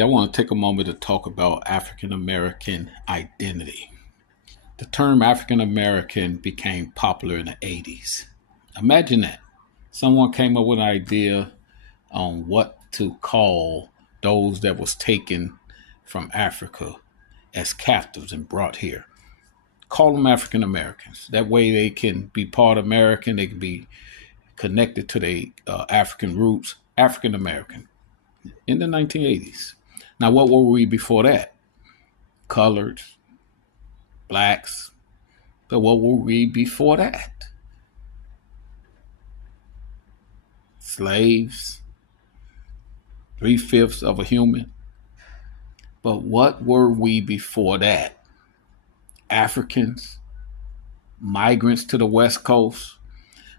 I want to take a moment to talk about African American identity. The term African American became popular in the 80s. Imagine that. Someone came up with an idea on what to call those that was taken from Africa as captives and brought here. Call them African Americans. That way they can be part American, they can be connected to their African roots, African American in the 1980s. Now, what were we before that? Colored, blacks. But what were we before that? Slaves, 3/5 of a human. But what were we before that? Africans, migrants to the West Coast.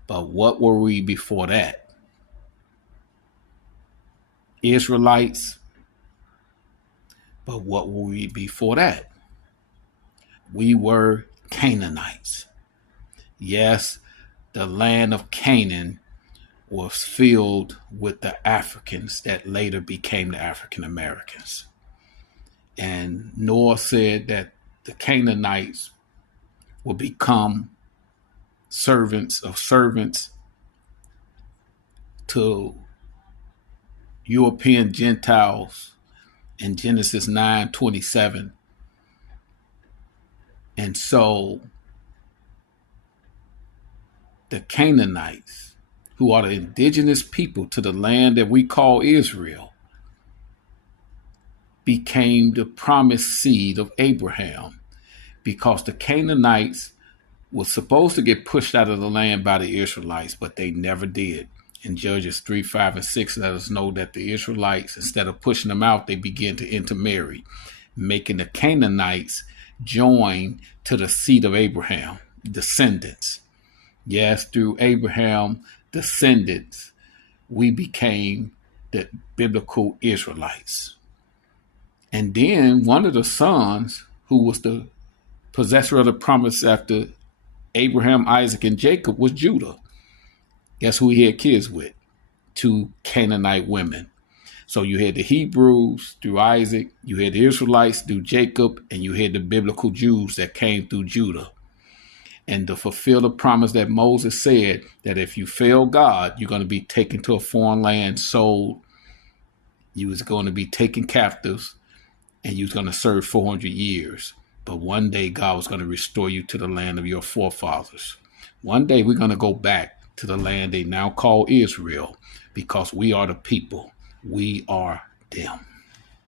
But what were we before that? Israelites. But what were we before that? We were Canaanites. Yes, the land of Canaan was filled with the Africans that later became the African Americans. And Noah said that the Canaanites will become servants of servants to European Gentiles in Genesis 9:27. And so the Canaanites, who are the indigenous people to the land that we call Israel, became the promised seed of Abraham, because the Canaanites were supposed to get pushed out of the land by the Israelites, but they never did. In Judges 3, 5, and 6 let us know that the Israelites, instead of pushing them out, they began to intermarry, making the Canaanites join to the seed of Abraham, descendants. Yes, through Abraham, descendants, we became the biblical Israelites. And then one of the sons, who was the possessor of the promise after Abraham, Isaac, and Jacob, was Judah. Guess who he had kids with? 2 Canaanite women. So you had the Hebrews through Isaac, you had the Israelites through Jacob, and you had the biblical Jews that came through Judah. And to fulfill the promise that Moses said, that if you fail God, you're going to be taken to a foreign land, sold. You was going to be taken captives, and you was going to serve 400 years. But one day God was going to restore you to the land of your forefathers. One day we're going to go back to the land they now call Israel, because we are the people. We are them.